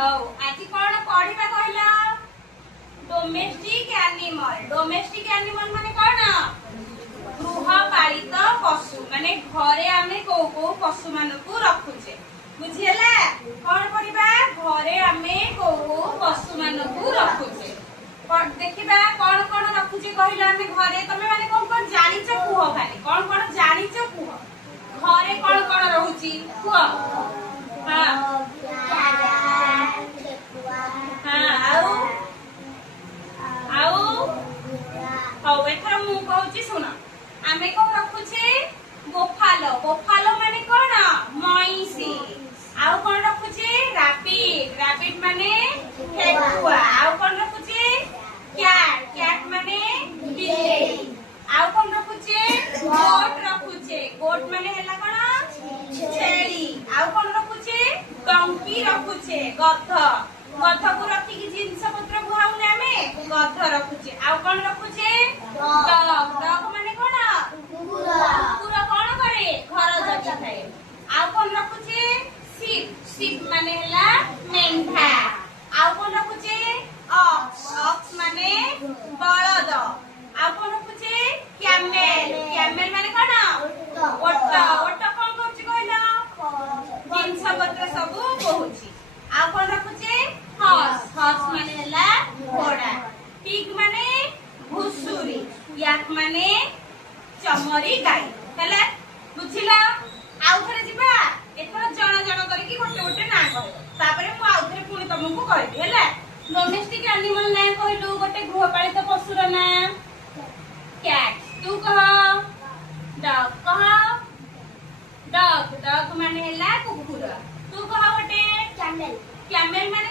ହଉ ଆଜି କଣ ପଢିବା କହିଲ? Domestic animal. ଡୋମେଷ୍ଟିକ ଆନିମଲ ମାନେ କଣ? ଗୃହପାଳିତ ପଶୁ ମାନେ ଘରେ ଆମେ କୋଉ କୋଉ ପଶୁ ମାନଙ୍କୁ ରଖୁଛେ ବୁଝିହେଲା। କଣ ପଢିବା? ଘରେ ଆମେ କୋଉ କୋଉ ପଶୁ ମାନଙ୍କୁ ରଖୁଛେ ଦେଖିବା। କଣ କଣ ରଖୁଛେ କହିଲ ଆମେ ଘରେ? ତମେ ମାନେ କଣ କଣ ଜାଣିଛ କୁହ? ଖାଲି କଣ କଣ ଜାଣିଛ କୁହ? ଘରେ କଣ କଣ ରହୁଛି କୁହ? ହଁ ହଉ ଏଥର ମୁଁ କହୁଛି ଶୁଣ। ଆମେ କଣ ରଖୁଛେ? ଗୋଫାଲ। ଗୋଫାଲ ମାନେ କଣ? ମଇଁଷି। ଆଉ କଣ ରଖୁଛେ? ରାବିଟ। ରାବିଟ ମାନେ ଠେକୁଆ। ଆଉ କଣ ରଖୁଛେ? କ୍ୟାଟ। କ୍ୟାଟ ମାନେ ବିଲେଇ। ଆଉ କଣ ରଖୁଛେ? ଗୋଟ ରଖୁଛେ। ଗୋଟ ମାନେ ହେଲା କଣ? ଛେଳି। ଆଉ କଣ ରଖୁଛେ? ଡଙ୍କି ରଖୁଛେ। ଗଧ। ଗଧକୁ ରଖିକି ଜିନିଷ ପତ୍ର ବୁହାଉନେ ଆମେ ଗଧ ରଖୁଛେ। ଆଉ କଣ ରଖୁଛେ? ଡଗ। ଡଗ ମାନେ କଣ? କୁକୁର କଣ କରେ? ଘର ଜଗିଥାଏ। ଆଉ କଣ ରଖୁଛେ? ଶିପ। ଶିପ ମାନେ ହେଲା ମେଣ୍ଢା। ଆଉ କଣ ରଖୁଛେ? ଅକ୍ସ। ଅକ୍ସ ମାନେ ବଳଦ। ଆଉ କଣ ରଖୁଛେ? କ୍ୟାମେଲ। କ୍ୟାମେଲ ମାନେ କଣ? ଓଟ। ଓଟ କଣ କରୁଛି କହିଲ? ଜିନିଷ ପତ୍ର ସବୁ ବୋହୁଛି। ଆଉ କଣ ରଖୁଛେ? ହର୍ସ। ହର୍ସ ମାନେ ହେଲା ଘୋଡା। ପିଗ ମାନେ ଘୁଷୁରୀ। ୟାକ୍ ମାନେ ଚମରି ଗାଈ। ହେଲା ବୁଝିଲ? ଆଉ ଥରେ ଯିବା। ଏଥର ଜଣ ଜଣ କରିକି ଗୋଟେ ଗୋଟେ ନାଁ କହିବ। ତାପରେ ମୁଁ ଆଉ ଥରେ ପୁଣି ତମକୁ କହିବି ହେଲା। ଡୋମେଷ୍ଟିକ ଆନିମଲ ନାଁ କହିଲୁ। ଗୋଟେ ଗୃହପାଳିତ ପଶୁର ନାଁ କ୍ୟାଟ। ତୁ କହ। ଡଗ କହ। ଡଗ। ଡଗ ମାନେ ହେଲା କୁକୁର। ତୁ କହ ଗୋଟେ। କ୍ୟାମେଲ। କ୍ୟାମେଲ ମାନେ